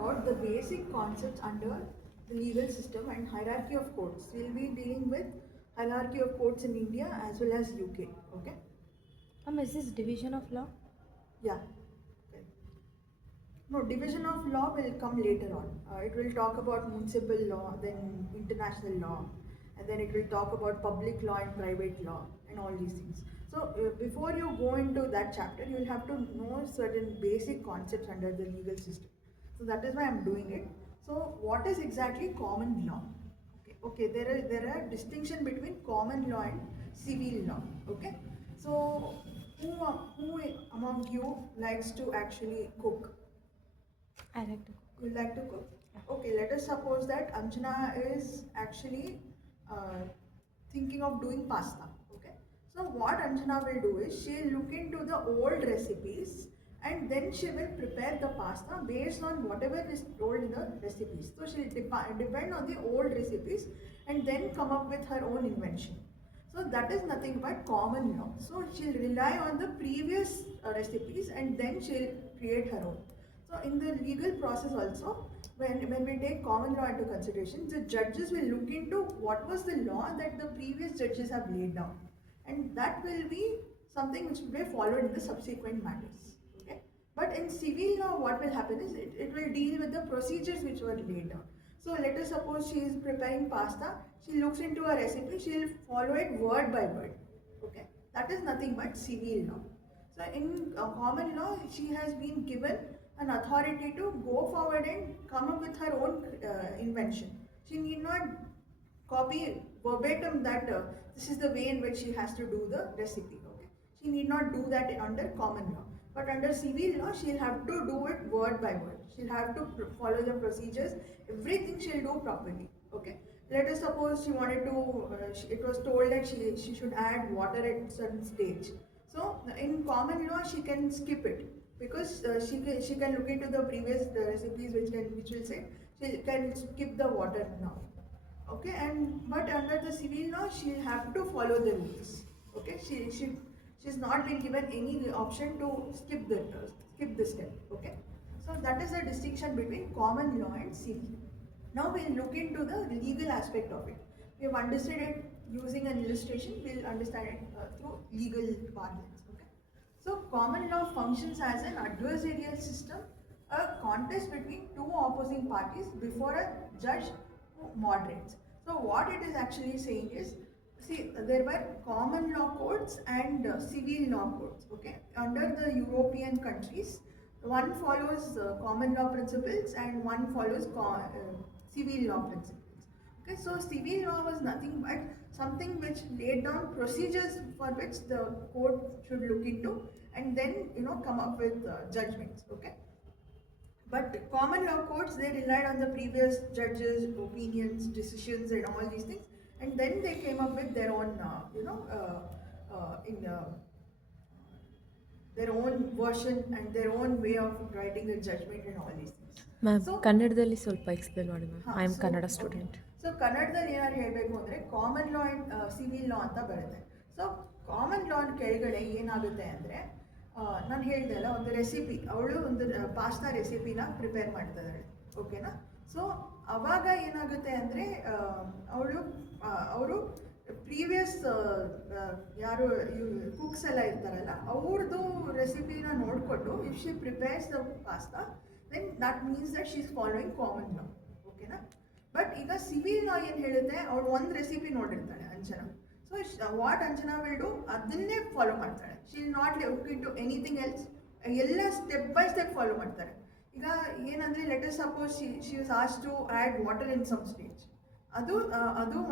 about the basic concepts under the legal system and hierarchy of courts. We'll be dealing with hierarchy of courts in India as well as UK. Okay? Is this division of law? Yeah. Okay. No, division of law will come later on. It will talk about municipal law, then international law, and then it will talk about public law and private law and all these things. So, before you go into that chapter, you will have to know certain basic concepts under the legal system. So, that is why I am doing it. So, what is exactly common law? Okay, there are distinction between common law and civil law. Okay, so who among you likes to actually cook? I like to You like to cook? Yeah. Okay, let us suppose that Anjana is actually uh, thinking of doing pasta. Okay, so what Anjana will do is she'll look into the old recipes and then she will prepare the pasta based on whatever is told in the recipes. So she'll depend on the old recipes and then come up with her own invention. So that is nothing but common law. So she'll rely on the previous recipes and then she'll create her own. So in the legal process also, when we take common law into consideration, the judges will look into what was the law that the previous judges have laid down. And that will be something which will be followed in the subsequent matters. Okay? But in civil law, what will happen is it will deal with the procedures which were laid down. So let us suppose she is preparing pasta, she looks into a recipe, she will follow it word by word. Okay? That is nothing but civil law. So in common law, she has been given an authority to go forward and come up with her own invention. She need not copy verbatim that this is the way in which she has to do the recipe. Okay, she need not do that under common law, but under civil law she'll have to do it word by word. She'll have to follow the procedures. Everything she'll do properly. Okay. Let us suppose she wanted to. It was told that she should add water at certain stage. So in common law she can skip it because she can look into the previous recipes which will say she can skip the water now. Okay, and but under the civil law she'll have to follow the rules. Okay, she's not been given any option to skip the step. Okay, so that is the distinction between common law and civil. Now we'll look into the legal aspect of it. We have understood it using an illustration. We'll understand it through legal parlance. Okay, so common law functions as an adversarial system, a contest between two opposing parties before a judge who moderates. So what it is actually saying is, see, there were common law courts and civil law courts. Okay, under the European countries, one follows common law principles and one follows civil law principles. Okay, so civil law was nothing but something which laid down procedures for which the court should look into and then come up with judgments. Okay, but common law courts, they relied on the previous judges' opinions, decisions, and all these things, and then they came up with their own, in their own version and their own way of writing a judgment and all these things. Ma'am So, ಕನ್ನಡದಲ್ಲಿ ಸ್ವಲ್ಪ explain ಮಾಡಿ ma'am ಹಾ, I am so, Kannada okay. Student. So ಕನ್ನಡದಲ್ಲಿ ಏನಾದ್ರು ಹೇಳಬೇಕು ಅಂದರೆ common law and civil law ಅಂತ ಬರುತ್ತೆ. ಸೊ ಕಾಮನ್ ಲಾ ಕೆಳಗಡೆ ಏನಾಗುತ್ತೆ ಅಂದರೆ ನಾನು ಹೇಳಿದೆ ಅಲ್ಲ, ಒಂದು ರೆಸಿಪಿ, ಅವಳು ಒಂದು ಪಾಸ್ತಾ ರೆಸಿಪಿನ ಪ್ರಿಪೇರ್ ಮಾಡ್ತಿದ್ದಾಳೆ. ಓಕೆನಾ? ಸೊ ಅವಾಗ ಏನಾಗುತ್ತೆ ಅಂದರೆ ಅವರು ಪ್ರೀವಿಯಸ್ ಯಾರು ಕುಕ್ಸ್ ಎಲ್ಲ ಇರ್ತಾರಲ್ಲ ಅವ್ರದ್ದು ರೆಸಿಪಿನ ನೋಡಿಕೊಂಡು if she prepares the pasta, then that means that she is following common law. ಓಕೆನಾ? ಬಟ್ ಈಗ ಸಿವಿಲ್ ಲಾ ಏನು ಹೇಳುತ್ತೆ, ಅವಳು ಒಂದು ರೆಸಿಪಿ ನೋಡಿರ್ತಾಳೆ Anjana. So what Anjana will do ಅದನ್ನೇ ಫಾಲೋ ಮಾಡ್ತಾಳೆ. She will not look into anything else. ಎಲ್ಲ ಸ್ಟೆಪ್ ಬೈ ಸ್ಟೆಪ್ ಫಾಲೋ ಮಾಡ್ತಾರೆ. ಈಗ ಏನಂದರೆ let us suppose she was asked to add water in some stage. ಅದು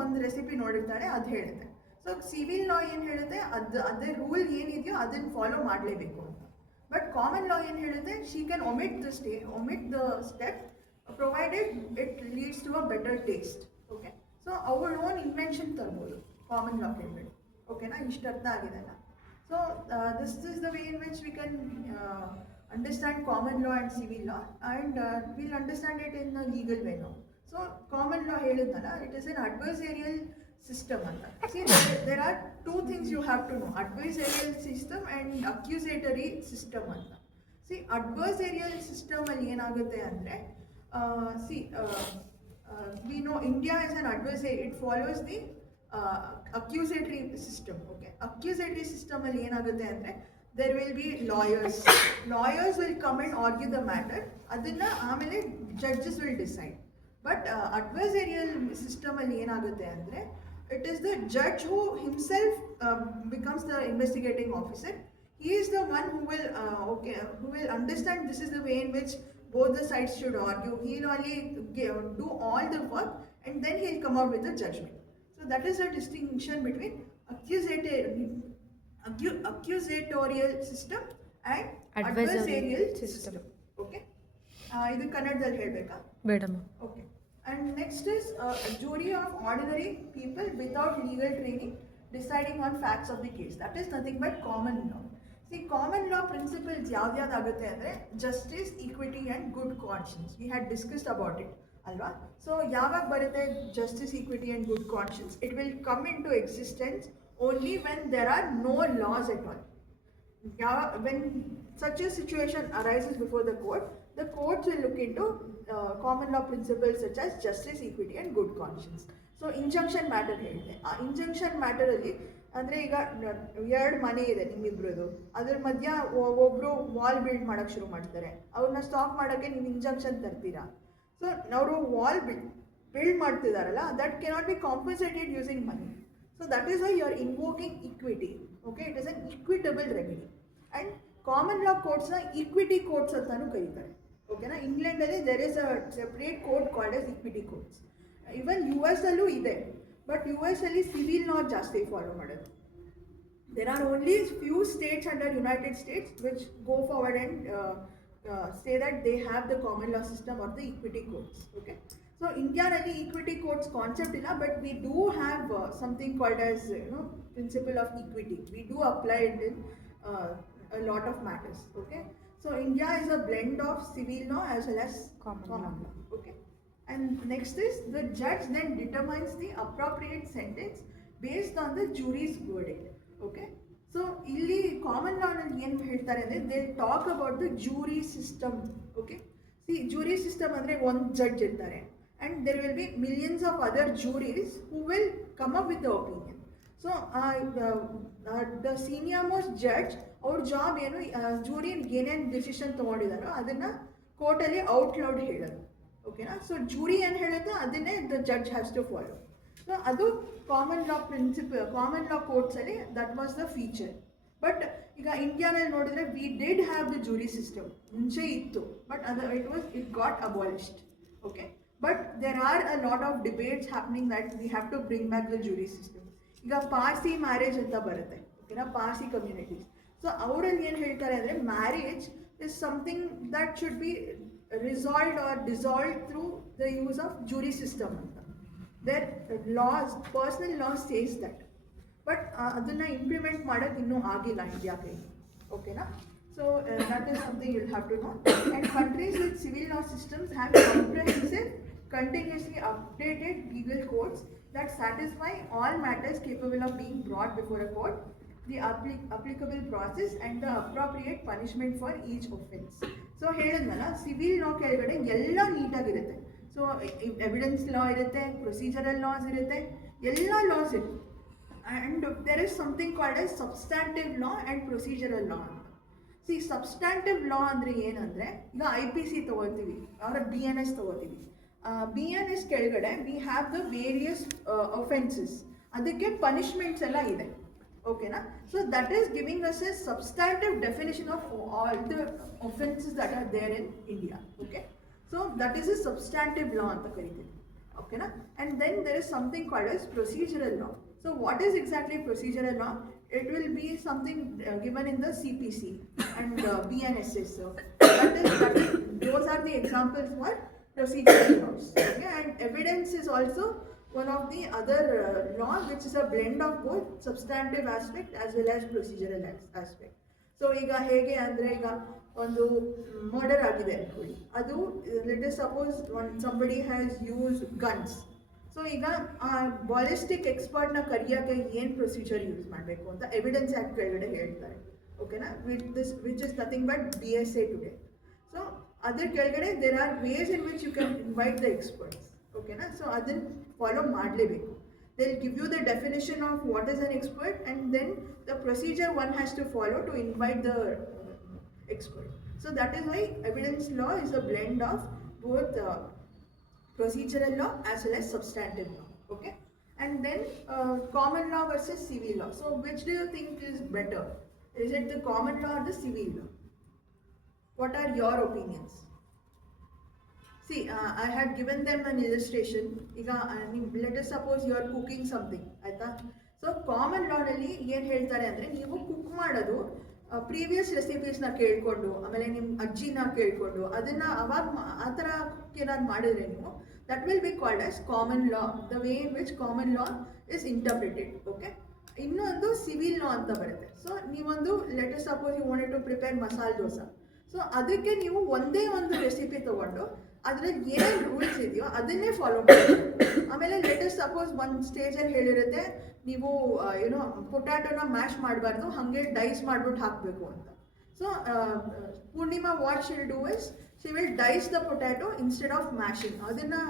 ಒಂದು ರೆಸಿಪಿ ನೋಡಿರ್ತಾಳೆ, ಅದು ಹೇಳುತ್ತೆ. ಸೊ ಸಿವಿಲ್ ಲಾ ಏನು ಹೇಳುತ್ತೆ, ಅದೇ ರೂಲ್ ಏನಿದೆಯೋ ಅದನ್ನು ಫಾಲೋ ಮಾಡಲೇಬೇಕು ಅಂತ. ಬಟ್ ಕಾಮನ್ ಲಾ ಏನು ಹೇಳುತ್ತೆ, she can omit the step provided it leads to a better taste. Okay, so ಅವಳ ಓನ್ ಇನ್ವೆನ್ಷನ್ ತರ್ಬೋದು ಕಾಮನ್ ಲಾ ಕೇಳ್ಬಿಟ್ಟು. ಓಕೆನಾ? ಇಷ್ಟು ಅರ್ಥ ಆಗಿದೆಲ್ಲ. So this is the way in which we can understand common law and civil law and will understand it in a legal way now. So common law ಹೇಳಿದ್ನಲ್ಲ, it is an adversarial system ಅಂತ. See there are two things you have to know, adversarial system and accusatory system ಅಂತ. See adversarial ಸಿಸ್ಟಮಲ್ಲಿ ಏನಾಗುತ್ತೆ ಅಂದರೆ, We know India is an adversary. It follows the accusatory system. Okay, accusatory system ಅಲ್ಲಿ ಏನಾಗುತ್ತೆ ಅಂದ್ರೆ there will be lawyers. Lawyers will come and argue the matter. ಅದನ್ನ ಆಮೇಲೆ judges will decide. But adversarial system ಅಲ್ಲಿ ಏನಾಗುತ್ತೆ ಅಂದ್ರೆ it is the judge who himself becomes the investigating officer. He is the one who will understand this is the way in which both the sides should argue. He'll only do all the work and then he'll come out with a judgment. So that is a distinction between accusatorial system and adversarial system. Okay. ಇದು ಕನ್ನಡದಲ್ಲಿ ಹೇಳಬೇಕಾ? ಬೇಡಮ್ಮ. Okay. And next is a jury of ordinary people without legal training deciding on facts of the case. That is nothing but common law. See, common law principles ಯಾವ್ದಾಗುತ್ತೆ ಅಂದರೆ justice, equity and good conscience. We had discussed about it. ಅಲ್ವಾ? So ಯಾವಾಗ ಬರುತ್ತೆ justice, equity and good conscience? It will come into existence only when there are no laws at all. When such a situation arises before the courts will look into common law principles such as justice, equity and good conscience. So injunction matter ಹೇಳಿದೆ. ಆ injunction matter ಅಲ್ಲಿ ಅಂದರೆ ಈಗ ಎರಡು ಮನೆ ಇದೆ ನಿಮ್ಮಿಬ್ರದ್ದು, ಅದ್ರ ಮಧ್ಯ ಒಬ್ಬರು ವಾಲ್ ಬಿಲ್ಡ್ ಮಾಡೋಕ್ಕೆ ಶುರು ಮಾಡ್ತಾರೆ. ಅವ್ರನ್ನ ಸ್ಟಾಪ್ ಮಾಡೋಕ್ಕೆ ನೀವು ಇಂಜಂಕ್ಷನ್ ತರ್ತೀರಾ. ಸೊ ಅವರು ವಾಲ್ ಬಿಲ್ಡ್ ಮಾಡ್ತಿದಾರಲ್ಲ, that cannot be compensated using money. So that is why you are invoking equity. Okay, it is an equitable remedy. And common law ಕೋರ್ಟ್ಸ್ನ ಈಕ್ವಿಟಿ ಕೋರ್ಟ್ಸ್ ಅಂತಾನು ಕರೀತಾರೆ. ಓಕೆನಾ? ಇಂಗ್ಲೆಂಡಲ್ಲಿ there is a separate court called as equity courts. Even U S ಅಲ್ಲೂ ಇದೆ, but U S ಅಲ್ಲಿ civil law ಜಾಸ್ತಿ follow ಮಾಡೋದು. There are only few states under United States which go forward and say that they have the common law system or the equity courts. Okay, so India really equity courts concept illa, but we do have something called as principle of equity. We do apply it in a lot of matters. Okay, so India is a blend of civil law as well as common law. Okay, and next is the judge then determines the appropriate sentence based on the jury's verdict. Okay, so ಇಲ್ಲಿ common ಲಾನಲ್ಲಿ ಏನು ಹೇಳ್ತಾರೆ ಅಂದರೆ they talk about the jury system. Okay, see jury system ಅಂದರೆ ಒಂದು judge ಇರ್ತಾರೆ and there will be millions of other juries who will come up with the opinion. So the senior most judge ಅವ್ರ job ಏನು, jury ಏನೇನು decision ತೊಗೊಂಡಿದ್ದಾರೋ ಅದನ್ನು ಕೋರ್ಟಲ್ಲಿ out loud ಹೇಳೋದು. ಓಕೆನಾ? ಸೊ ಜೂರಿ ಏನು ಹೇಳುತ್ತೋ ಅದನ್ನೇ the judge has to follow. So ಅದು common law principle, common law ಕೋರ್ಟ್ಸಲ್ಲಿ that was the feature. But ಈಗ ಇಂಡಿಯಾನಲ್ಲಿ ನೋಡಿದರೆ we did have the jury system, ಮುಂಚೆ ಇತ್ತು, but it got abolished. Okay, but there are a lot of debates happening that we have to bring back the jury system. ಈಗ Parsi marriage ಅಂತ ಬರುತ್ತೆ, ಓಕೆನಾ, Parsi communities. So ಅವರಲ್ಲಿ ಏನು ಹೇಳ್ತಾರೆ ಅಂದರೆ marriage is something that should be resolved or dissolved through the use of jury system ಅಂತ. Their laws, personal law says that, but ಅದನ್ನು ಇಂಪ್ಲಿಮೆಂಟ್ ಮಾಡೋಕ್ಕೆ ಇನ್ನೂ ಆಗಿಲ್ಲ ಇಂಡಿಯಾ ಕೈಲಿ. ಓಕೆನಾ? So that is something you'll have to know. And countries with civil law systems have comprehensive, continuously updated legal codes that satisfy all matters capable of being brought before a court, the applicable process and the appropriate punishment for each offense. So ಹೇಳಿದ್ನಲ್ಲ, civil ಲಾ ಕೆಳಗಡೆ ಎಲ್ಲ ನೀಟಾಗಿರುತ್ತೆ. So evidence ಲಾ ಇರುತ್ತೆ, procedural loss ಇರುತ್ತೆ, ಎಲ್ಲ laws ಇರುತ್ತೆ. And there is something called as substantive law and procedural law ಅಂತ. See ಸಬ್ಸ್ಟ್ಯಾಟಿವ್ ಲಾ ಅಂದರೆ ಏನಂದರೆ, ಈಗ IPC ತೊಗೋತೀವಿ ಅವರ BNS ತೊಗೋತೀವಿ. BNS ಕೆಳಗಡೆ we have the various offences, ಅದಕ್ಕೆ ಪನಿಷ್ಮೆಂಟ್ಸ್ ಎಲ್ಲ ಇದೆ. ಓಕೆನಾ? So that is giving us a substantive definition of all the offences that are there in India. Okay, so that is a substantive law anta kariteve. Okay na? And then there is something called as procedural law. So what is exactly procedural law? It will be something given in the CPC and BNSS. So those are the examples for procedural laws. Okay, and evidence is also one of the other law which is a blend of both substantive aspect as well as procedural aspect. So ಈಗ ಹೇಗೆ ಅಂದರೆ, ಈಗ ಒಂದು murder ಆಗಿದೆ ಅನ್ಕೊಳ್ಳಿ, ಅದು let us suppose somebody has use guns. So ಈಗ ಆ ಬಾಲಿಸ್ಟಿಕ್ ಎಕ್ಸ್ಪರ್ಟ್ನ ಕರಿಯೋಕ್ಕೆ ಏನು ಪ್ರೊಸೀಜರ್ ಯೂಸ್ ಮಾಡಬೇಕು ಅಂತ ಎವಿಡೆನ್ಸ್ ಆ್ಯಕ್ಟ್ ಕೆಳಗಡೆ ಹೇಳ್ತಾರೆ. ಓಕೆನಾ? Which is nothing but BSA today. So ಅದ್ರ ಕೆಳಗಡೆ there are ways in which you can invite the experts. ಓಕೆನಾ? ಸೊ ಅದನ್ನ ಫಾಲೋ ಮಾಡಲೇಬೇಕು. They'll give you the definition of what is an expert, and then the procedure one has to follow to invite the expert. So that is why evidence law is a blend of both procedural law as well as substantive law. Okay, and then common law versus civil law. So which do you think is better? Is it the common law or the civil law? What are your opinions? See, I had given them an illustration. ಈಗ let us suppose you are cooking something, ಆಯ್ತಾ? So common ಲಾನಲ್ಲಿ ಏನು ಹೇಳ್ತಾರೆ ಅಂದರೆ, ನೀವು cook ಮಾಡೋದು previous ರೆಸಿಪೀಸ್ನ ಕೇಳಿಕೊಂಡು, ಆಮೇಲೆ ನಿಮ್ಮ ಅಜ್ಜಿನ ಕೇಳಿಕೊಂಡು ಅದನ್ನು ಅವಾಗ ಆ ಥರ ಏನಾದ್ರು ಮಾಡಿದ್ರೆ ನೀವು, that will be called as common law, the way in which common law is interpreted. Okay, ಇನ್ನೊಂದು ಸಿವಿಲ್ ಲಾ ಅಂತ ಬರುತ್ತೆ. ಸೊ ನೀವೊಂದು let us suppose you wanted to prepare masala dosa. So ಅದಕ್ಕೆ ನೀವು ಒಂದೇ ಒಂದು ರೆಸಿಪಿ ತೊಗೊಂಡು ಅದ್ರಲ್ಲಿ ಏನೇನು ರೂಲ್ಸ್ ಇದೆಯೋ ಅದನ್ನೇ ಫಾಲೋ ಮಾಡಬೇಕು. ಆಮೇಲೆ ಲೆಟ್ ಅಸ್ ಸಪೋಸ್ ಒಂದು ಸ್ಟೇಜಲ್ಲಿ ಹೇಳಿರುತ್ತೆ, ನೀವು ಏನೋ ಪೊಟ್ಯಾಟೋನ ಮ್ಯಾಶ್ ಮಾಡಬಾರ್ದು, ಹಾಗೆ ಡೈಸ್ ಮಾಡ್ಬಿಟ್ಟು ಹಾಕಬೇಕು ಅಂತ. So Purnima what she'll do is she will dice the potato instead of mashing. ಅದನ್ನು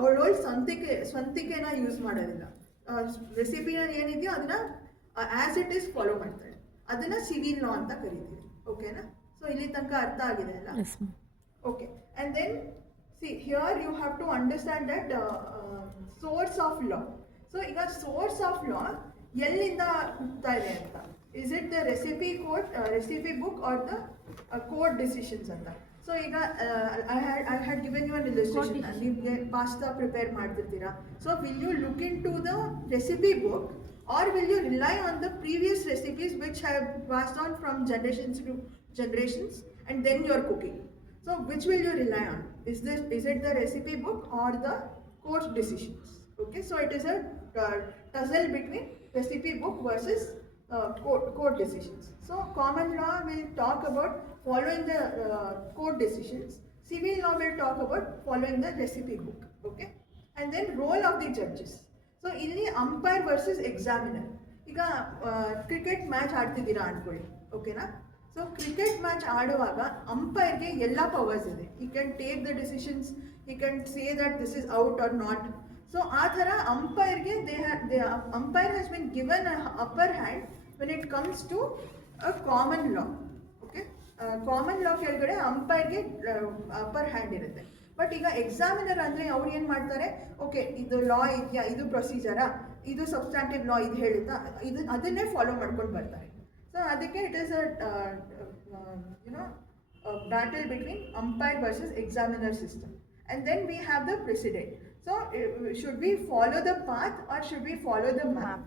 ಅವಳು ಸ್ವಂತಿಕೆನ ಯೂಸ್ ಮಾಡೋದಿಲ್ಲ. ರೆಸಿಪಿನಲ್ಲಿ ಏನಿದೆಯೋ ಅದನ್ನು ಆ್ಯಸ್ ಇಟ್ ಈಸ್ ಫಾಲೋ ಮಾಡ್ತಾಳೆ. ಅದನ್ನು ಸಿವಿಲ್ ಲಾ ಅಂತ ಕರಿತೀವಿ. ಓಕೆನಾ? ಸೊ ಇಲ್ಲಿ ತನಕ ಅರ್ಥ ಆಗಿದೆ ಅಲ್ಲ? Okay, and then see here you have to understand that source of law. So ಈಗ source of law ಎಲ್ಲಿಂದ ಹುಟ್ಟುತ್ತಾ ಇದೆ ಅಂತ, is it the recipe book or the court decisions ಅಂತ. ಸೊ ಈಗ I had given you an illustration. ನಿಮಗೆ pasta prepare ಮಾಡ್ತಿರ್ತೀರಾ. So will you look into the recipe book or will you rely on the previous recipes which have passed on from generations to generations and then you are cooking? So which will you rely on? Is it the recipe book or the court decisions? Okay, so it is a tussle between recipe book versus court decisions. So common law will talk about following the court decisions. Civil law will talk about following the recipe book. Okay, and then role of the judges. So ಇಲ್ಲಿ umpire versus examiner. ಈಗ cricket match ಆಡ್ತಿದ್ದೀರಾ ಅನ್ಕೊಳ್ಳಿ, ಓಕೆನಾ? So cricket match ಆಡುವಾಗ ಅಂಪೈರ್ಗೆ ಎಲ್ಲ powers ಇದೆ. He can take the decisions, he can say that this is out or not. So ಆ ಥರ ಅಂಪೈರ್ಗೆ umpire has been given upper hand when it comes to a common law. Okay, common law ಕೆಳಗಡೆ ಅಂಪೈರ್ಗೆ upper hand ಇರುತ್ತೆ. But ಈಗ examiner ಅಂದರೆ ಅವ್ರು ಏನು ಮಾಡ್ತಾರೆ, ಓಕೆ ಇದು ಲಾ ಇದೆಯಾ, ಇದು ಪ್ರೊಸೀಜರಾ, ಇದು ಸಬ್ಸ್ಟ್ಯಾಂಟಿವ್ ಲಾ ಇದು ಹೇಳುತ್ತಾ, ಅದನ್ನೇ ಫಾಲೋ ಮಾಡ್ಕೊಂಡು ಬರ್ತಾರೆ. So ಅದಕ್ಕೆ it is a battle between umpire versus examiner system. And then we have the precedent. So should we follow the path or should we follow the map?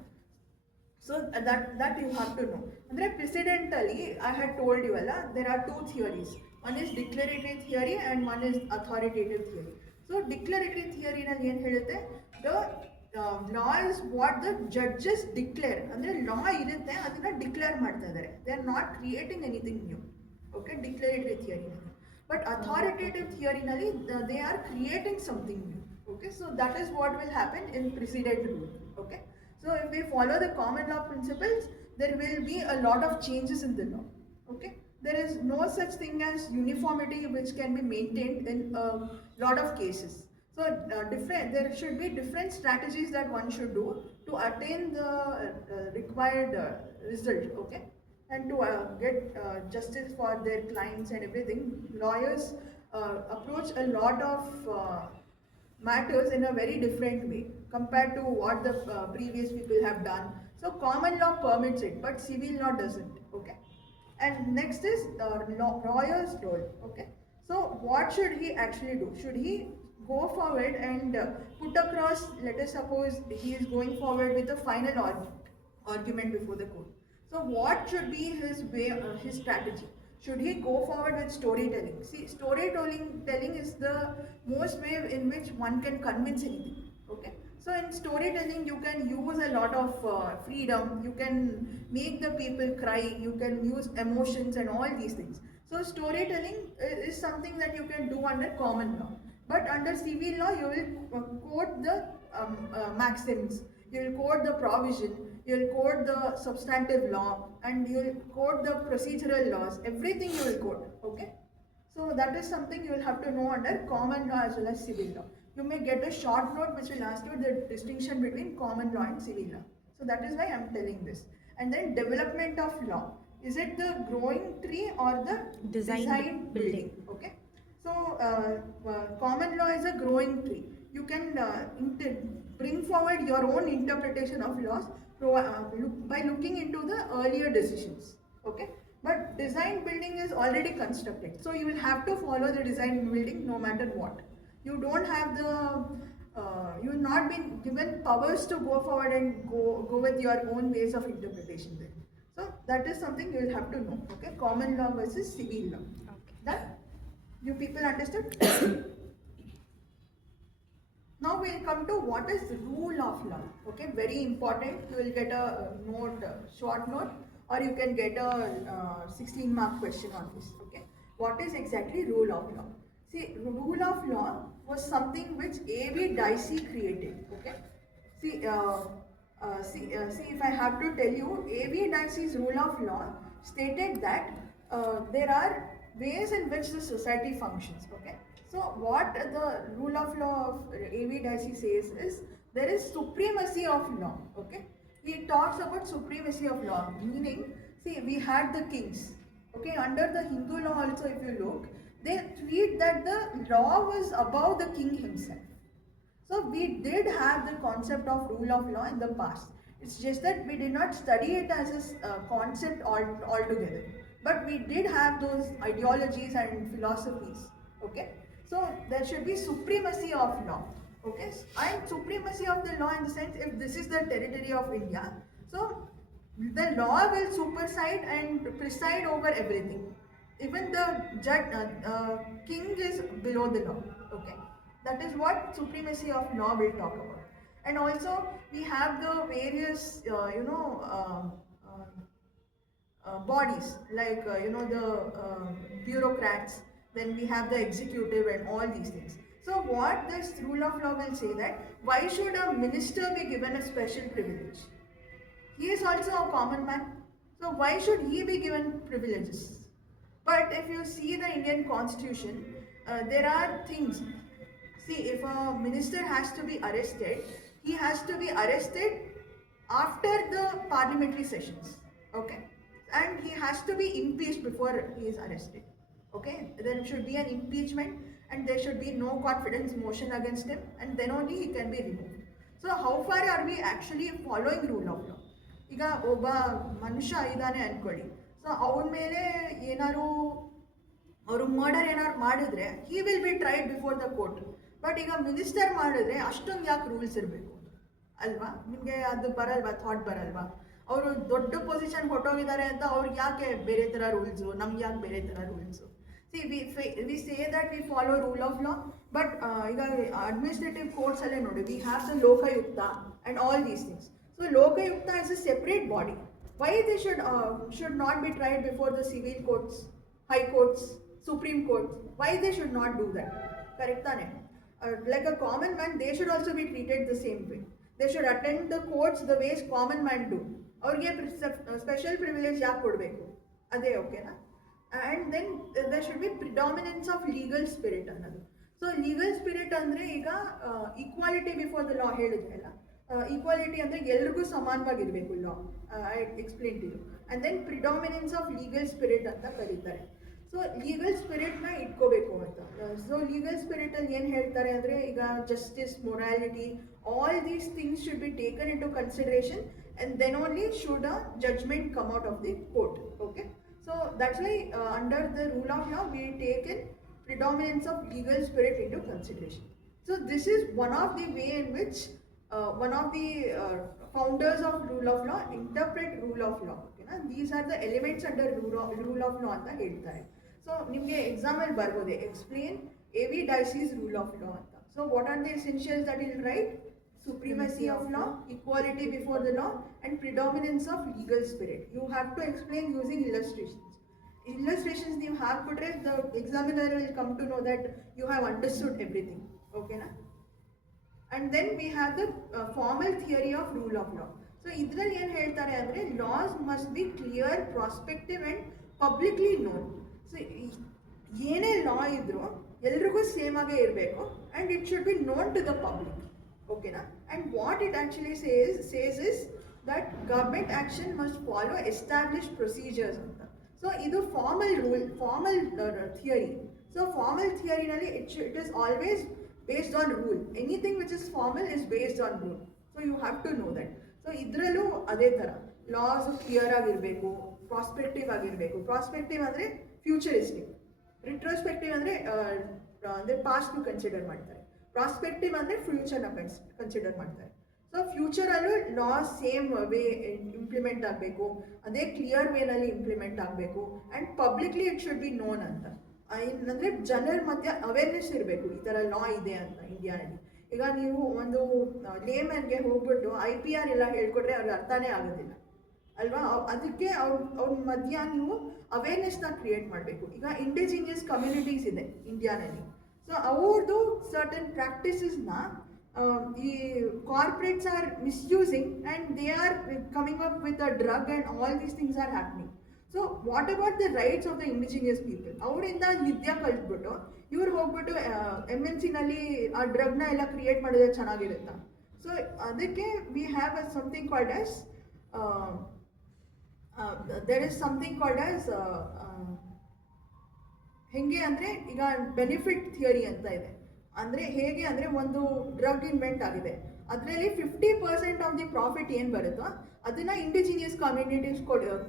So that you have to know. Andre precedentally I had told you alla, there are two theories. One is declaratory theory and one is authoritative theory. So declaratory theory nalli ಏನು ಹೇಳುತ್ತೆ, the law is what the judges declare. ಅಂದರೆ ಲಾ ಇರುತ್ತೆ, ಅದನ್ನ declare ಮಾಡ್ತಾ ಇದ್ದಾರೆ. They are not creating anything new. Okay, declaratory ಥಿಯರಿನಲ್ಲಿ. But authoritative ಥಿಯರಿನಲ್ಲಿ they are creating something new. Okay, so that is what will happen in precedent rule. Okay, so if we follow the common law principles, there will be a lot of changes in the law. Okay, there is no such thing as uniformity which can be maintained in a lot of cases. So there should be different strategies that one should do to attain the required result. Okay, and to get justice for their clients and everything. Lawyers approach a lot of matters in a very different way compared to what the previous people have done. So common law permits it, but civil law doesn't. Okay, and next is lawyer's role. Okay, so what should he actually do? Should he go forward and put across, let us suppose he is going forward with a final argument before the court. So what should be his way, his strategy? Should he go forward with storytelling? See, storytelling is the most way in which one can convince anything. Okay, so in storytelling you can use a lot of freedom, you can make the people cry, you can use emotions and all these things. So storytelling is something that you can do under common law. But under civil law, you will quote the maxims, you will quote the provision, you will quote the substantive law, and you will quote the procedural laws. Everything you will quote. Okay. So that is something you will have to know under common law as well as civil law. You may get a short note which will ask you the distinction between common law and civil law. So that is why I am telling this. And then development of law. Is it the growing tree or the Designed building? Okay. So common law is a growing tree. You can bring forward your own interpretation of laws by looking into the earlier decisions. Okay. But design building is already constructed. So you will have to follow the design building no matter what. You don't have you will not be given powers to go forward and go with your own ways of interpretation there. So that is something you will have to know. Okay, common law versus civil law. Okay. That you people understood? Now we'll come to what is rule of law. Okay, very important. You will get a note, short note, or you can get a 16-mark question on this. Okay, what is exactly rule of law? See, rule of law was something which A.V. Dicey created. Okay, see, if I have to tell you, A.V. Dicey's rule of law stated that there are ways in which the society functions. Okay, so what the rule of law of A.V. Dicey says is there is supremacy of law. Okay, he talks about supremacy of law, meaning, see, we had the kings. Okay, under the Hindu law also, if you look, they treat that the law was above the king himself. So we did have the concept of rule of law in the past. It's just that we did not study it as a concept altogether. But we did have those ideologies and philosophies. Okay. So there should be supremacy of law. Okay. And supremacy of the law in the sense if this is the territory of India. So the law will supersede and preside over everything. Even the king is below the law. Okay. That is what supremacy of law will talk about. And also we have the various, bodies like, the bureaucrats, then we have the executive and all these things. So what this rule of law will say that why should a minister be given a special privilege? He is also a common man. So why should he be given privileges? But if you see the Indian constitution, there are things. See, if a minister has to be arrested, he has to be arrested after the parliamentary sessions. Okay. And he has to be impeached before he is arrested. Okay. There should be an impeachment and there should be no confidence motion against him and then only he can be removed. So how far are we actually following rule of law? ಈಗ ಒಬ್ಬ ಮನುಷ್ಯ ಇದ್ದಾನೆ ಅನ್ಕೊಳ್ಳಿ, so ಅವನ ಮೇಲೆ ಏನಾದ್ರು ಅವರು murder ಏನಾದ್ರು ಮಾಡಿದ್ರೆ he will be tried before the court. But ಈಗ ಮಿನಿಸ್ಟರ್ ಮಾಡಿದ್ರೆ ಅಷ್ಟೊಂದು ಯಾಕೆ ರೂಲ್ಸ್ ಇರಬೇಕು ಅಲ್ವಾ? ನಿಮಗೆ ಅದು ಬರಲ್ವಾ, ಥಾಟ್ ಬರಲ್ವಾ? ಅವರು ದೊಡ್ಡ ಪೊಸಿಷನ್ ಹೊಟ್ಟೋಗಿದ್ದಾರೆ ಅಂತ ಅವ್ರಿಗೆ ಯಾಕೆ ಬೇರೆ ಥರ ರೂಲ್ಸು, ನಮ್ಗೆ ಯಾಕೆ ಬೇರೆ ಥರ rules? See, we say that we follow rule of law, but ಈಗ ಅಡ್ಮಿನಿಸ್ಟ್ರೇಟಿವ್ ಕೋರ್ಟ್ಸ್ ಅಲ್ಲೇ ನೋಡಿ, we have the Lokayukta and all these things. So Lokayukta is a separate body. Why they should not be tried before the civil courts, high courts, supreme courts? Why they should not do that? Correct tane? Like a common man, they should also be treated the same way. They should attend the courts the ways common man do. ಅವ್ರಿಗೆ special privilege ಯಾಕೆ ಕೊಡಬೇಕು? ಅದೇ ಓಕೆನಾ? And then there should be predominance of legal spirit ಅನ್ನೋದು. So legal spirit ಅಂದರೆ ಈಗ equality before the law ಹೇಳಿದ್ರಲ್ಲ, equality ಅಂದರೆ ಎಲ್ರಿಗೂ ಸಮಾನವಾಗಿರಬೇಕು law. I explain to you. And then predominance of legal spirit ಅಂತ ಕರೀತಾರೆ. ಸೊ ಲೀಗಲ್ ಸ್ಪಿರಿಟ್ನ ಇಟ್ಕೋಬೇಕು ಅಂತ. ಸೊ ಲೀಗಲ್ ಸ್ಪಿರಿಟಲ್ಲಿ ಏನು ಹೇಳ್ತಾರೆ ಅಂದರೆ ಈಗ justice, morality, all these things should be taken into consideration and then only should a judgment come out of the court. Okay, so that's why under the rule of law we taken predominance of legal spirit into consideration. So this is one of the way in which one of the founders of rule of law interpret rule of law. Okay, na? These are the elements under rule of law ಅಂತ ಹೇಳ್ತಾರೆ. So ನಿಮಗೆ ಎಕ್ಸಾಮಲ್ಲಿ ಬರ್ಬೋದೆ, explain A.V. Dicey's rule of law ಅಂತ. So what are the essentials that is right? Supremacy of law, equality before the law, and predominance of legal spirit. You have to explain using illustrations. Illustrations you have put it, the examiner will come to know that you have understood everything. Okay na? And then we have the formal theory of rule of law. So idರಲ್ಲಿ ಏನು ಹೇಳ್ತಾರೆ ಅಂದರೆ laws must be clear, prospective and publicly known. So ಏನೇ ಲಾ ಇದ್ರೂ ಎಲ್ರಿಗೂ same ಆಗೇ ಇರಬೇಕು and it should be known to the public ಓಕೆನಾ and what it actually says is that government action must follow establish procedures ಅಂತ so ಇದು formal rule formal theory so formal ಥಿಯರಿನಲ್ಲಿ it is always based on rule anything which is formal is based on rule so you have to know that so ಇದರಲ್ಲೂ ಅದೇ ಥರ laws clear ಆಗಿರಬೇಕು prospective ಆಗಿರಬೇಕು prospective ಅಂದರೆ futuristic retrospective ಅಂದರೆ ಪಾಸ್ಟ್ನು consider ಮಾಡ್ತಾರೆ prospective ಅಂದರೆ ಫ್ಯೂಚರ್ನ ಕನ್ಸಿಡರ್ ಮಾಡ್ತಾರೆ ಸೊ ಫ್ಯೂಚರಲ್ಲೂ ಲಾ ಸೇಮ್ ವೇ ಇಂಪ್ಲಿಮೆಂಟ್ ಆಗಬೇಕು ಅದೇ ಕ್ಲಿಯರ್ ವೇನಲ್ಲಿ ಇಂಪ್ಲಿಮೆಂಟ್ ಆಗಬೇಕು and publicly it should be non ಅಂತ ಏನಂದರೆ ಜನರ ಮಧ್ಯೆ ಅವೇರ್ನೆಸ್ ಇರಬೇಕು ಈ ಥರ ಲಾ ಇದೆ ಅಂತ ಇಂಡಿಯಾನಲ್ಲಿ ಈಗ ನೀವು ಒಂದು ಲೇಮನ್ಗೆ ಹೋಗ್ಬಿಟ್ಟು IPR ಎಲ್ಲ ಹೇಳ್ಕೊಟ್ರೆ ಅವ್ರಿಗೆ ಅರ್ಥನೇ ಆಗೋದಿಲ್ಲ ಅಲ್ವಾ ಅದಕ್ಕೆ ಅವ್ರ ಮಧ್ಯ ನೀವು ಅವೇರ್ನೆಸ್ನ ಕ್ರಿಯೇಟ್ ಮಾಡಬೇಕು ಈಗ ಇಂಡಿಜಿನಿಯಸ್ ಕಮ್ಯುನಿಟೀಸ್ ಇದೆ ಇಂಡಿಯಾನಲ್ಲಿ ಸೊ ಅವ್ರದ್ದು ಸರ್ಟನ್ ಪ್ರಾಕ್ಟೀಸಸ್ನ ಈ corporates are misusing and they are coming up with a drug and all these things are happening so what about the rights of the indigenous people ಅವರಿಂದ ವಿದ್ಯೆ ಕಲ್ತ್ಬಿಟ್ಟು ಇವ್ರು ಹೋಗ್ಬಿಟ್ಟು MNCನಲ್ಲಿ ಆ ಡ್ರಗ್ನ ಎಲ್ಲ ಕ್ರಿಯೇಟ್ ಮಾಡಿದ್ರೆ ಚೆನ್ನಾಗಿರುತ್ತಾ ಸೊ ಅದಕ್ಕೆ we have something called as there is something called as ಹೇಗೆ ಅಂದರೆ ಈಗ ಬೆನಿಫಿಟ್ ಥಿಯರಿ ಅಂತ ಇದೆ ಅಂದರೆ ಹೇಗೆ ಅಂದರೆ ಒಂದು ಡ್ರಗ್ ಇನ್ವೆಂಟ್ ಆಗಿದೆ ಅದರಲ್ಲಿ 50% ಆಫ್ ದಿ ಪ್ರಾಫಿಟ್ ಏನು ಬರುತ್ತೋ ಅದನ್ನು ಇಂಡಿಜಿನಿಯಸ್ ಕಮ್ಯುನಿಟೀಸ್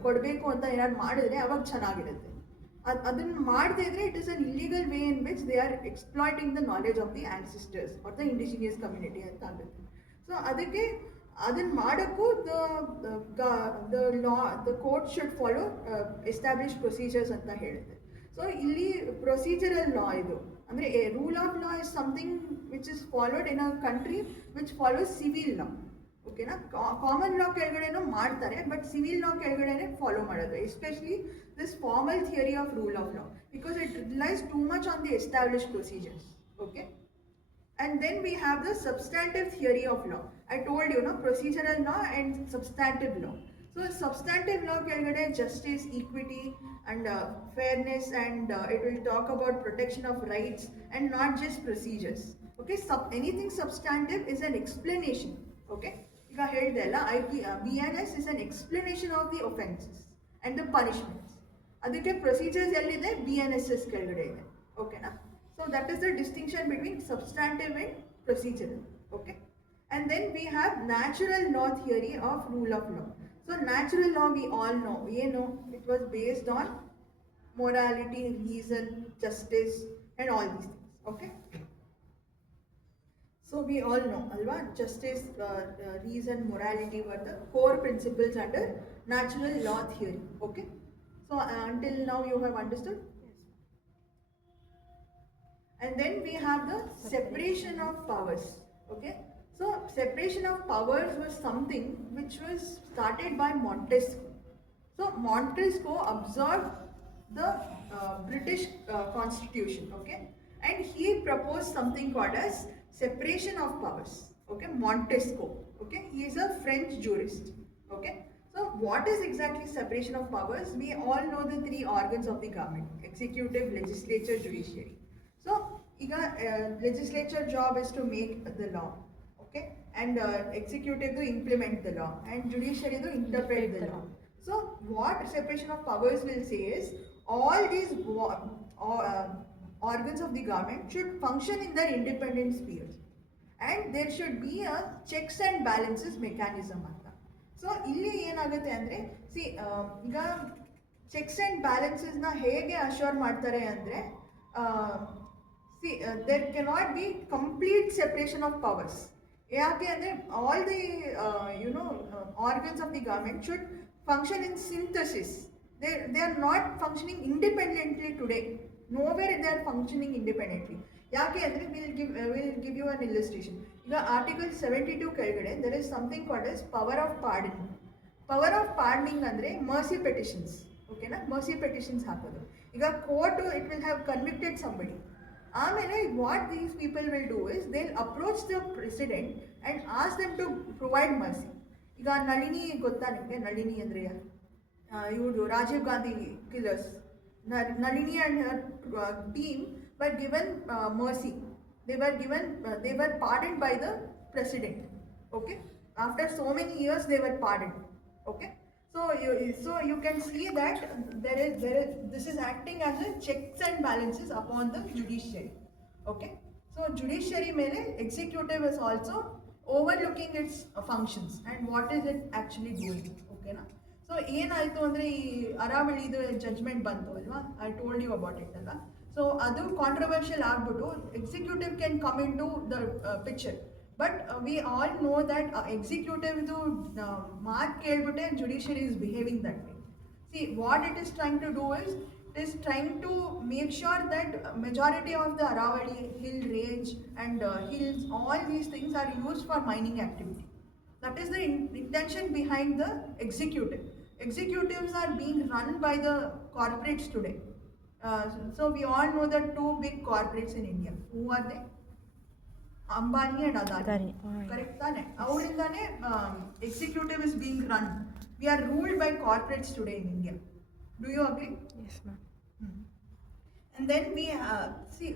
ಕೊಡಬೇಕು ಅಂತ ಏನಾದ್ರು ಮಾಡಿದ್ರೆ ಅವಾಗ ಚೆನ್ನಾಗಿರುತ್ತೆ ಅದನ್ನು ಮಾಡದೇ ಇದ್ರೆ it is an illegal way in which they are exploiting the knowledge of the ancestors are the indigenous community ಅಂತ ಆಗುತ್ತೆ ಸೊ ಅದಕ್ಕೆ ಅದನ್ನು ಮಾಡೋಕ್ಕೂ the law the court should follow establish procedures ಅಂತ ಹೇಳುತ್ತೆ ಸೊ ಇಲ್ಲಿ ಪ್ರೊಸೀಜರಲ್ ಲಾ ಇದು ಅಂದರೆ rule of law is something which is followed in a country which follows civil ಲಾ ಓಕೆನಾ ಕಾಮನ್ ಲಾ ಕೆಳಗಡೆನೂ ಮಾಡ್ತಾರೆ ಬಟ್ ಸಿವಿಲ್ ಲಾ ಕೆಳಗಡೆನೇ ಫಾಲೋ ಮಾಡೋದು especially this formal theory of rule of law because it realise too much on the establish procedures okay and then we have the substantive theory of law. I told you, no, procedural law and substantive law. So substantive law ಕೆಳಗಡೆ justice, equity and fairness and it will talk about protection of rights and not just procedures. Okay, anything substantive is an explanation. Okay, ಈಗ ಹೇಳ್ದೆ ಅಲ್ಲ BNS is an explanation of the offenses and the punishments. ಅದಕ್ಕೆ procedures ಎಲ್ಲಿದೆ BNSS ಕೆಳಗಡೆ ಇದೆ ಓಕೆನಾ So that is the distinction between substantive and procedural, okay? And then we have natural law theory of rule of law. So natural law we all know, it was based on morality, reason, justice and all these things, okay? So we all know, alva, justice, reason, morality were the core principles under natural law theory, okay? So until now you have understood? And then we have the separation of powers, okay? So separation of powers was something which was started by Montesquieu. So Montesquieu observed the British constitution, okay? And he proposed something called as separation of powers, okay? Montesquieu, okay? He is a French jurist, okay? So what is exactly separation of powers? We all know the three organs of the government: executive, legislature, judiciary. So, legislature job is to make the law, okay, and executive to implement the law, and judiciary to interpret the law. So, what separation of powers will say is all these organs of the government should function in their independent spheres, and there should be a checks and balances mechanism. So, ಇಲ್ಲಿ ಏನಾಗುತ್ತೆ ಅಂದರೆ ಈಗ cheques and ಬ್ಯಾಲೆನ್ಸಸ್ನ ಹೇಗೆ assure ಮಾಡ್ತಾರೆ ಅಂದರೆ there cannot be complete separation of powers. ಯಾಕೆ ಅಂದರೆ all the organs of the government should function in synthesis. They are not functioning independently today. Nowhere they are functioning independently. ಯಾಕೆ ಅಂದರೆ we'll give you an illustration. ಈಗ article 72 ಕೆಳಗಡೆ there is something called as power of pardoning. Power of pardoning ಅಂದರೆ mercy petitions. ಓಕೆನಾ mercy petitions ಹಾಕೋದು. ಈಗ court it will have convicted somebody. ಆಮೇಲೆ what these people will do is they will approach the president and ask them to provide mercy. ಈಗ ನಳಿನಿ ಗೊತ್ತಾ ನಿಮಗೆ? ನಳಿನಿ ಅಂದರೆ ಇವ್ರದ್ದು Rajiv Gandhi killers Nalini and her team were given mercy. They were pardoned by the president. Okay, after so many years they were pardoned. Okay, so you can see that this is acting as a checks and balances upon the judiciary. Okay, so judiciary mele executive is also overlooking its functions and what is it actually doing. Okay na. So ಏನಾಯಿತು ಅಂದರೆ ಈ ಅರಾವಳಿದು judgment ಬಂತು ಅಲ್ವಾ, I told you about it ಅಲ್ಲ. So ಅದು controversial ಆಗ್ಬಿಟ್ಟು executive can come into the picture. But we all know that ಎಕ್ಸಿಕ್ಯೂಟಿವ್ದು ಮಾತು ಕೇಳ್ಬಿಟ್ಟೆ judiciary is behaving that way. See what it is trying to do is it is trying to make sure that majority of the Aravali hill range and hills, all these things are used for mining activity. That is the intention behind the executive. Executives are being run by the corporates today. So we all know the two big corporates in India. Who are they? Ambani and Adani. Correct ತಾನೆ? ಅವರಿಂದಾನೆ executive is being run. We are ruled by corporates today in India. Do you agree? Yes, ma'am. And then we see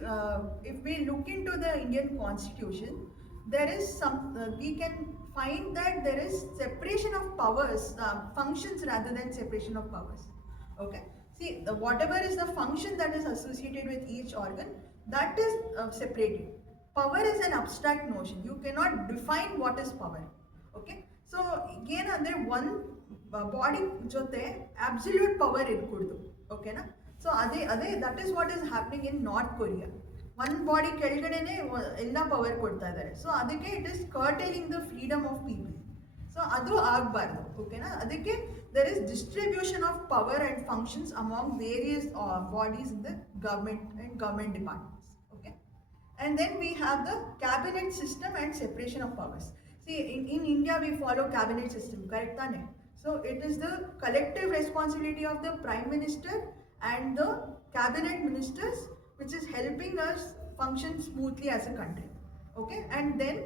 if we look into the Indian Constitution, there is some we can find that there is separation of powers, functions rather than separation of powers. Okay. See, whatever is the function that is associated with each organ, that is separated. Power is an abstract notion. You cannot define what is power. Okay. So again, under one body jote absolute power irkudu. Okay na. So that is what is happening in North Korea. One body ಕೆಳಗಡೆನೆ ಎಲ್ಲ power ಕೊಡ್ತಾ ಇದ್ದಾರೆ. So ಅದಕ್ಕೆ it is curtailing the freedom of people. So ಅದು ಆಗಬಾರ್ದು. ಓಕೆನಾ. ಅದಕ್ಕೆ there is distribution of power and functions among various bodies in the government and government departments. Okay. And then we have the cabinet system and separation of powers. See, in India we follow cabinet system, correct tane? So it is the collective responsibility of the prime minister and the cabinet ministers which is helping us function smoothly as a country. Okay, and then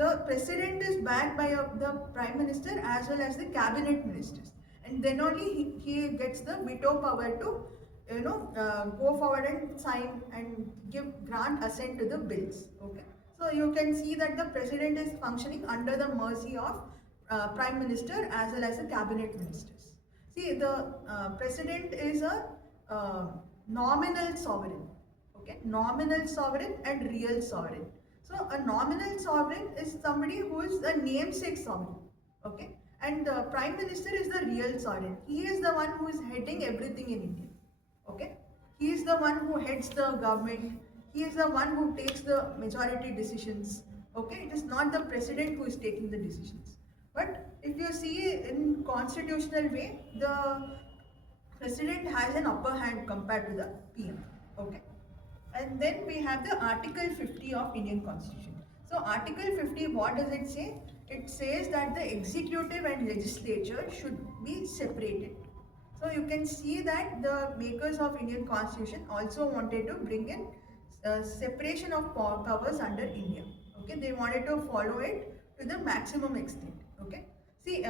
the president is backed by the prime minister as well as the cabinet ministers, and then only he gets the veto power to go forward and sign and grant assent to the bills. Okay, so you can see that the president is functioning under the mercy of prime minister as well as the cabinet ministers. See, the president is a nominal sovereign. Okay, nominal sovereign and real sovereign. So a nominal sovereign is somebody who is a namesake sovereign. Okay, and the prime minister is the real sovereign. He is the one who is heading everything in India. Okay, he is the one who heads the government. He is the one who takes the majority decisions. Okay, it is not the president who is taking the decisions. But if you see in constitutional way, the president has an upper hand compared to the PM. Okay. And then we have the Article 50 of Indian Constitution. So Article 50, what does it say? It says that the executive and legislature should be separated. So you can see that the makers of Indian Constitution also wanted to bring in separation of powers under India. Okay, they wanted to follow it to the maximum extent. Okay, see,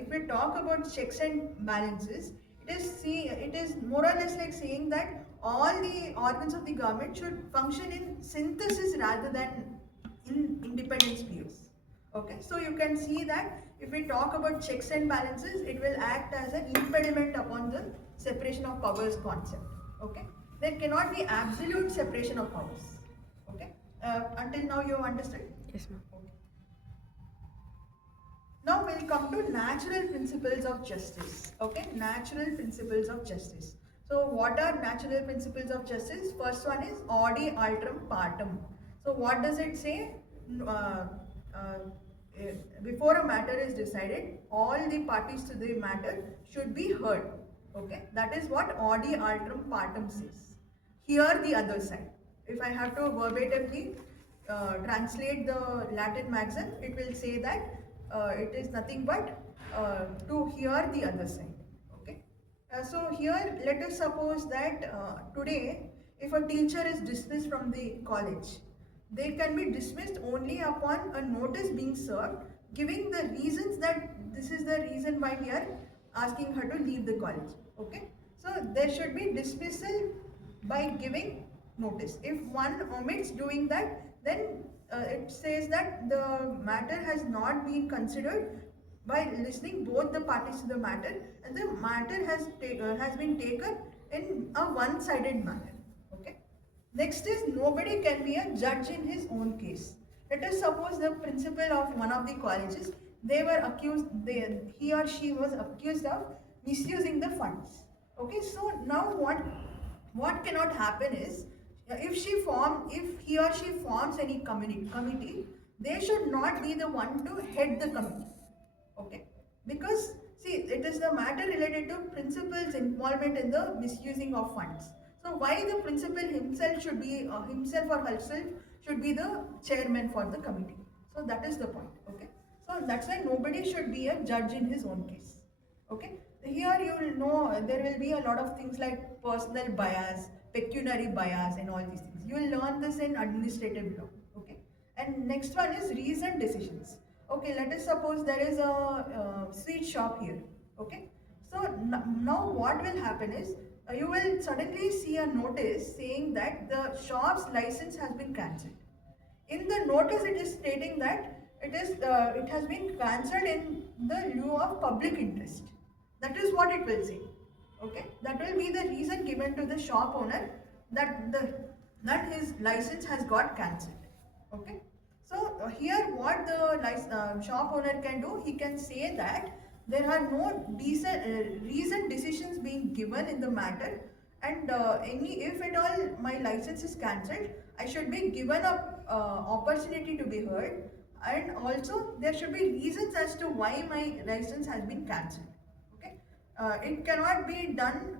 if we talk about checks and balances, it is more or less like saying that all the organs of the government should function in synthesis rather than in independent spheres. Okay, so you can see that if we talk about checks and balances, it will act as an impediment upon the separation of powers concept. Okay, there cannot be absolute separation of powers. Okay, until now you have understood? Yes, ma'am. Okay. Now we'll come to natural principles of justice. Okay, natural principles of justice. So what are natural principles of justice? First one is audi alteram partem. So what does it say? Before a matter is decided, all the parties to the matter should be heard. Okay, that is what audi alteram partem says. Hear the other side. If I have to verbatimly translate the Latin maxim, it will say that it is nothing but to hear the other side. So here, let us suppose that today, if a teacher is dismissed from the college, they can be dismissed only upon a notice being served, giving the reasons that this is the reason why we are asking her to leave the college. Okay. So So there should be dismissal by giving notice. If one omits doing that, then it says that the matter has not been considered by listening both the parties to the matter, and the matter has been taken in a one-sided manner. Okay. Next is nobody can be a judge in his own case. Let us suppose the principal of one of the colleges, they were accused, he or she was accused of misusing the funds. Okay, so now what cannot happen is, if he or she forms any committee, they should not be the one to head the committee. Okay, because see, it is the matter related to principal's involvement in the misusing of funds. So why the principal himself should be himself or herself should be the chairman for the committee. So that is the point. Okay, so that's why nobody should be a judge in his own case. Okay, here you will know there will be a lot of things like personal bias, pecuniary bias, and all these things. You will learn this in administrative law. Okay, and next one is reasoned decisions. Okay, let us suppose there is a sweet shop here. Okay, so now what will happen is you will suddenly see a notice saying that the shop's license has been cancelled. In the notice, it is stating that it has been cancelled in the lieu of public interest. That is what it will say. Okay, that will be the reason given to the shop owner that that his license has got cancelled. Okay, so here what the shop owner can do, he can say that there are no reasoned decisions being given in the matter, and any if at all my license is cancelled, I should be given a opportunity to be heard, and also there should be reasons as to why my license has been cancelled. Okay, it cannot be done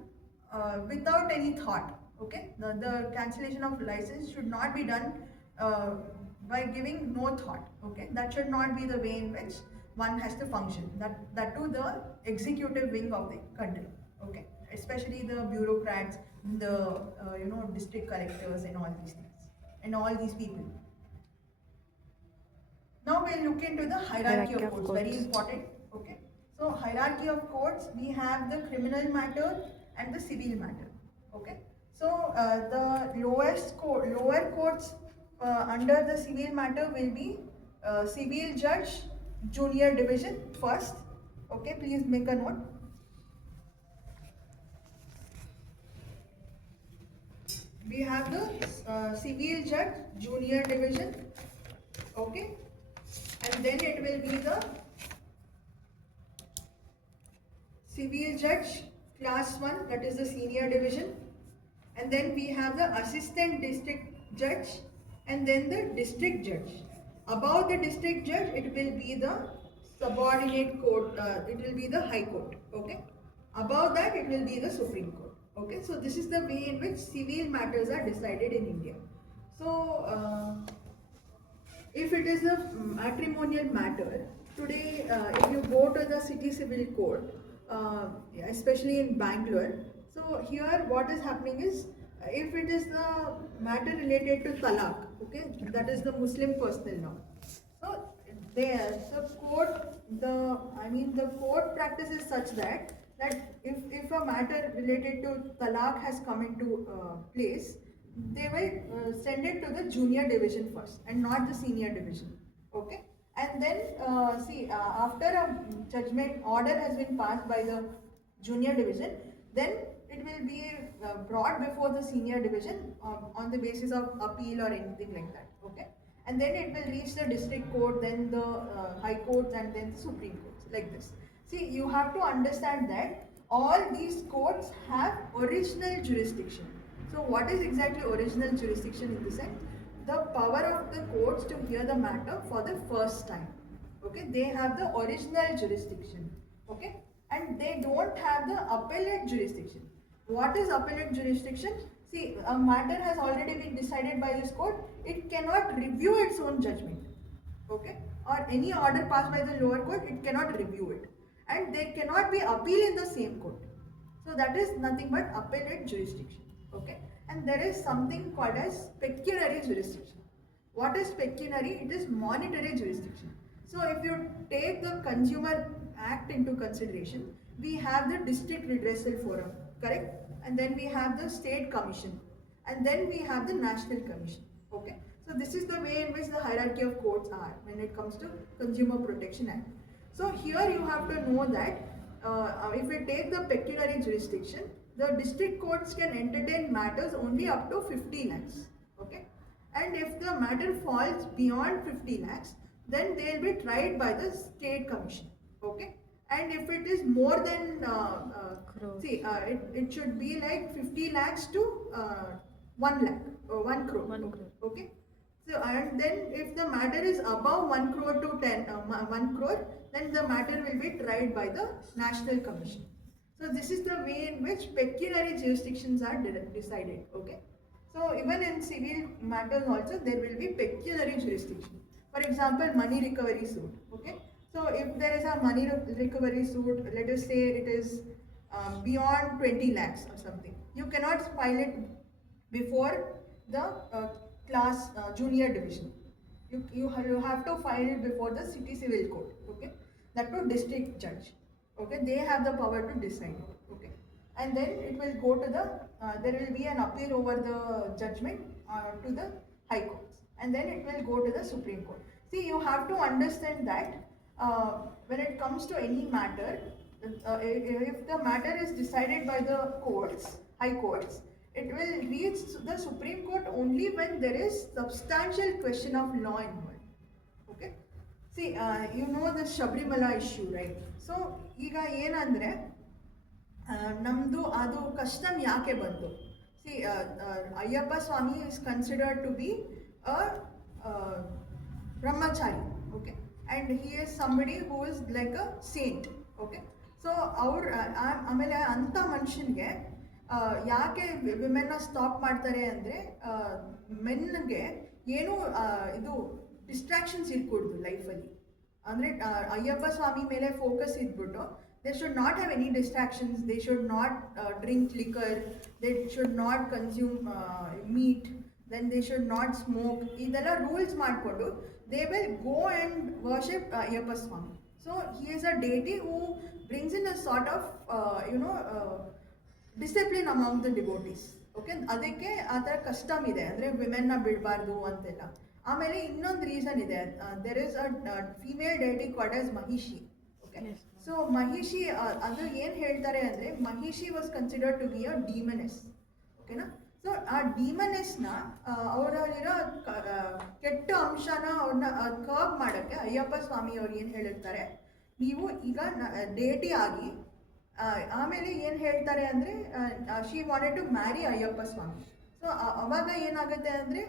without any thought. Okay, the cancellation of license should not be done uh, by giving no thought. Okay, that should not be the way in which one has to function. That to the executive wing of the country. Okay, especially the bureaucrats, the district collectors, and all these things, and all these people. Now we'll look into the hierarchy of courts. Very important. Okay. So hierarchy of courts, we have the criminal matter and the civil matter. Okay. So the lower courts under the civil matter will be civil judge, junior division first. Okay. Please make a note. We have the civil judge, junior division. Okay. And then it will be the civil judge class 1, that is the senior division, and then we have the assistant district judge, and then the district judge. Above the district judge, it will be the subordinate court, it will be the high court. Okay, above that it will be the supreme court. Okay, so this is the way in which civil matters are decided in India. So if it is a matrimonial matter, today if you go to the city civil court, especially in Bangalore, so here what is happening is, if it is the matter related to talaq, okay, that is the Muslim personal law. So there, the court practice is such that if a matter related to talaq has come into place, they will send it to the junior division first and not the senior division. Okay, and then after a judgment order has been passed by the junior division, then it will be brought before the senior division on the basis of appeal or anything like that. Okay, and then it will reach the district court, then the high courts, and then the supreme courts, like this. See, you have to understand that all these courts have original jurisdiction. So what is exactly original jurisdiction in the sense? The power of the courts to hear the matter for the first time. Okay, they have the original jurisdiction. Okay, and they don't have the appellate jurisdiction. What is appellate jurisdiction? See, a matter has already been decided by this court. It cannot review its own judgment. Okay, or any order passed by the lower court, it cannot review it, and they cannot be appealed in the same court. So that is nothing but appellate jurisdiction. Okay, and there is something called as pecuniary jurisdiction. What is pecuniary? It is monetary jurisdiction. So if you take the Consumer Act into consideration, we have the District Redressal Forum. correct? And then we have the state commission, and then we have the national commission. Okay, so this is the way in which the hierarchy of courts are when it comes to Consumer Protection Act. So here you have to know that if we take the pecuniary jurisdiction, the district courts can entertain matters only up to 50 lakhs. Okay, and if the matter falls beyond 50 lakhs, then they will be tried by the state commission. Okay, and if it is more than Crores. it should be like 50 lakhs to 1 lakh or 1 crore. 1 crore. Okay, so and then if the matter is above 1 crore to 1 crore, then the matter will be tried by the national commission. So this is the way in which pecuniary jurisdictions are decided. Okay, so even in civil matters also there will be pecuniary jurisdiction. For example, money recovery suit. Okay, so if there is a money recovery suit, let us say it is beyond 20 lakhs or something, you cannot file it before the junior division. You have to file it before the city civil court. Okay, that to district judge. Okay, they have the power to decide. Okay, and then it will go to the there will be an appeal over the judgment to the high courts, and then it will go to the Supreme Court. See, you have to understand that when it comes to any matter, if the matter is decided by the courts, high courts, it will reach the Supreme Court only when there is substantial question of law involved. Okay, see, you know the Shabrimala issue, right? So ಈಗ ಏನಂದ್ರೆ ನಮ್ಮದು ಅದು custom ಯಾಕೆ ಬಂತು? See Ayyappa Swami is considered to be a brahmachari, okay, and he is somebody who is like a saint. Okay, so ಆಮೇಲೆ ಅಂಥ ಮನುಷ್ಯನಿಗೆ ಯಾಕೆ ವಿಮೆನ್ನ ಸ್ಟಾಪ್ ಮಾಡ್ತಾರೆ ಅಂದರೆ ಮೆನ್ಗೆ ಏನು ಇದು ಡಿಸ್ಟ್ರಾಕ್ಷನ್ಸ್ ಇರ್ಕೂಡ್ದು ಲೈಫಲ್ಲಿ. ಅಂದರೆ ಅಯ್ಯಪ್ಪ ಸ್ವಾಮಿ ಮೇಲೆ focus ಇದ್ಬಿಟ್ಟು they should not have any distractions, they should not drink liquor, they should not consume meat, then they should not smoke. ಇದೆಲ್ಲ ರೂಲ್ಸ್ ಮಾಡಿಕೊಂಡು they will go and worship Ayyappa Swami. So he is a deity who brings in a sort of discipline among the devotees. Okay, ಅದಕ್ಕೆ ಆ ಥರ custom ಇದೆ, ಅಂದರೆ ವಿಮೆನ್ನ ಬಿಡಬಾರ್ದು ಅಂತೆಲ್ಲ. ಆಮೇಲೆ ಇನ್ನೊಂದು ರೀಸನ್ ಇದೆ, there is a female deity called as Mahishi. Okay, so Mahishi ಅದು ಏನು ಹೇಳ್ತಾರೆ ಅಂದರೆ Mahishi was considered to be a demoness. ಓಕೆನಾ? ಸೊ ಆ ಡೀಮನೆಸ್ನ ಅವರಲ್ಲಿರೋ ಕೆಟ್ಟ ಅಂಶನ ಅವ್ರನ್ನ ಕರ್ಬ್ ಮಾಡೋಕ್ಕೆ ಅಯ್ಯಪ್ಪ ಸ್ವಾಮಿ ಅವ್ರು ಏನು ಹೇಳಿರ್ತಾರೆ, ನೀವು ಈಗ ಡೇಟಿ ಆಗಿ ಆಮೇಲೆ ಏನು ಹೇಳ್ತಾರೆ ಅಂದರೆ she wanted to marry Ayyappa Swami. So ಅವಾಗ ಏನಾಗುತ್ತೆ ಅಂದರೆ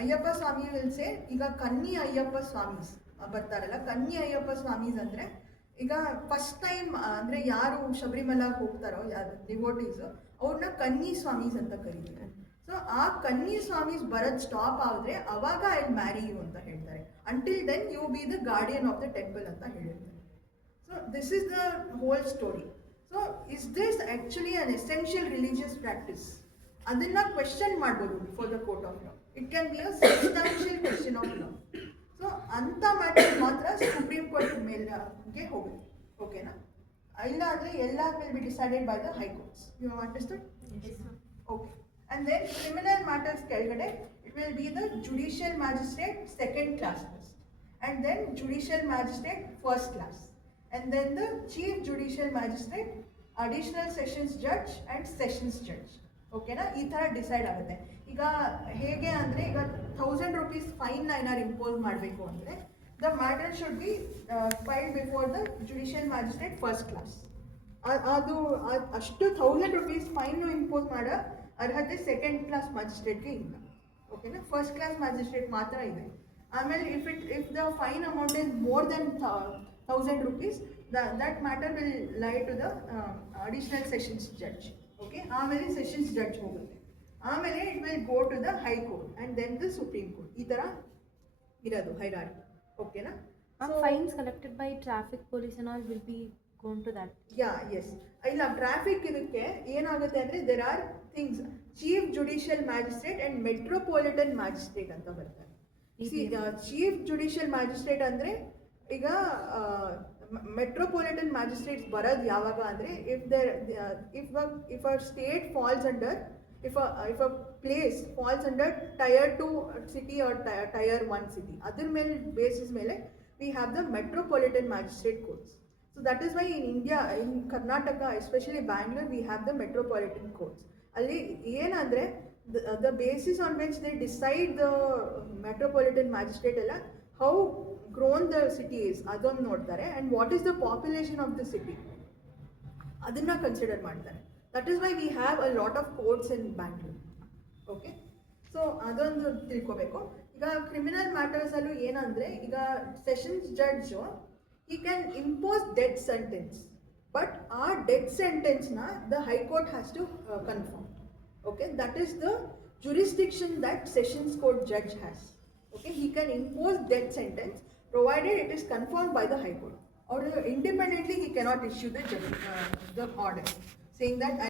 ಅಯ್ಯಪ್ಪ ಸ್ವಾಮಿ ವಿಲ್ ಸೇ, ಈಗ ಕನ್ನಿ ಅಯ್ಯಪ್ಪ ಸ್ವಾಮೀಸ್ ಬರ್ತಾರಲ್ಲ, ಕನ್ನಿ ಅಯ್ಯಪ್ಪ ಸ್ವಾಮೀಸ್ ಅಂದರೆ ಈಗ ಫಸ್ಟ್ ಟೈಮ್ ಅಂದರೆ ಯಾರು ಶಬರಿಮಲಾಗೆ ಹೋಗ್ತಾರೋ ಯಾರು ಡಿವೋಟೀಸು ಅವ್ರನ್ನ ಕನ್ನಿ ಸ್ವಾಮೀಸ್ ಅಂತ ಕರೀತಾರೆ. ಸೊ ಆ ಕನ್ನಿ ಸ್ವಾಮೀಸ್ ಬರೋದು ಸ್ಟಾಪ್ ಆದರೆ ಅವಾಗ ಐ ಮ್ಯಾರಿ ಯು ಅಂತ ಹೇಳ್ತಾರೆ. Until then you be the guardian of the temple ಅಂತ ಹೇಳಿರ್ತಾರೆ. So this is the whole story. So is this actually an essential religious practice? ಅದನ್ನ ಕ್ವೆಶ್ಚನ್ ಮಾಡ್ಬೋದು before the court of law. It can be a substantial question of law. So ಅಂಥ matter ಮಾತ್ರ supreme court ಮೇಲ್ಗೆ ಹೋಗುತ್ತೆ. ಓಕೆನಾ? ಇಲ್ಲಾದರೆ ಎಲ್ಲ will be decided by the high courts. You understood? Okay. And then criminal matters ಕೆಳಗಡೆ it will be the judicial magistrate second class first, and then judicial magistrate first class, and then the chief judicial magistrate, additional sessions judge and sessions judge. ಓಕೆನಾ? ಈ ಥರ decide ಆಗುತ್ತೆ. ಈಗ ಹೇಗೆ ಅಂದರೆ ಈಗ 1000 rupees fine ಏನಾರು ಇಂಪೋಸ್ ಮಾಡಬೇಕು ಅಂದರೆ the matter should be filed before the judicial magistrate first class. ಅದು ಅಷ್ಟು 1000 rupees ಫೈನು ಇಂಪೋಸ್ ಮಾಡೋ ಅರ್ಹತೆ ಸೆಕೆಂಡ್ ಕ್ಲಾಸ್ ಮ್ಯಾಜಿಸ್ಟ್ರೇಟ್ಗೆ ಇಲ್ಲ. ಓಕೆನಾ? ಫಸ್ಟ್ ಕ್ಲಾಸ್ ಮ್ಯಾಜಿಸ್ಟ್ರೇಟ್ ಮಾತ್ರ ಇದೆ. ಆಮೇಲೆ if the fine amount is more than 1000 rupees, that matter will lie to the additional sessions judge. Okay, ಆಮೇಲೆ ಸೆಷನ್ಸ್ ಜಡ್ಜ್ ಹೋಗುತ್ತೆ. ಆಮೇಲೆ it will go to the high court and then the supreme court. ಈ ಥರ ಇರೋದು hierarchy. ಓಕೆನಾ? Fines collected by traffic police and all will be gone to that. Yeah, yes. ಇಲ್ಲ, traffic ಇದಕ್ಕೆ ಏನಾಗುತ್ತೆ ಅಂದರೆ there are things, chief judicial magistrate and metropolitan magistrate ಅಂತ ಬರ್ತಾರೆ. ಚೀಫ್ ಜುಡಿಷಿಯಲ್ ಮ್ಯಾಜಿಸ್ಟ್ರೇಟ್ ಅಂದರೆ ಈಗ ಮೆಟ್ರೋಪಾಲಿಟನ್ ಮ್ಯಾಜಿಸ್ಟ್ರೇಟ್ಸ್ ಬರೋದು ಯಾವಾಗ ಅಂದರೆ if a state falls under if a place falls under tier 2 city or tier 1 city, ಅದ್ರ ಮೇಲೆ basis ಮೇಲೆ we have the metropolitan magistrate courts. So that is why in India, in Karnataka, especially Bangalore, we have the metropolitan courts. ಅಲ್ಲಿ ಏನಂದರೆ the basis on which they decide the metropolitan magistrate ಎಲ್ಲ how grown the city is ಅದೊಂದು ನೋಡ್ತಾರೆ, and what is the population of the city ಅದನ್ನ consider ಮಾಡ್ತಾರೆ. That is why we have a lot of courts in Bangalore. Okay, so ಅದೊಂದು ತಿಳ್ಕೊಬೇಕು. ಈಗ criminal ಮ್ಯಾಟರ್ಸಲ್ಲೂ ಏನಂದರೆ, ಈಗ sessions judge he can impose death sentence, but our death sentence na the high court has to confirm. Okay, that is the jurisdiction that sessions court judge has. Okay, he can impose death sentence provided it is confirmed by the high court, or independently he cannot issue the order saying that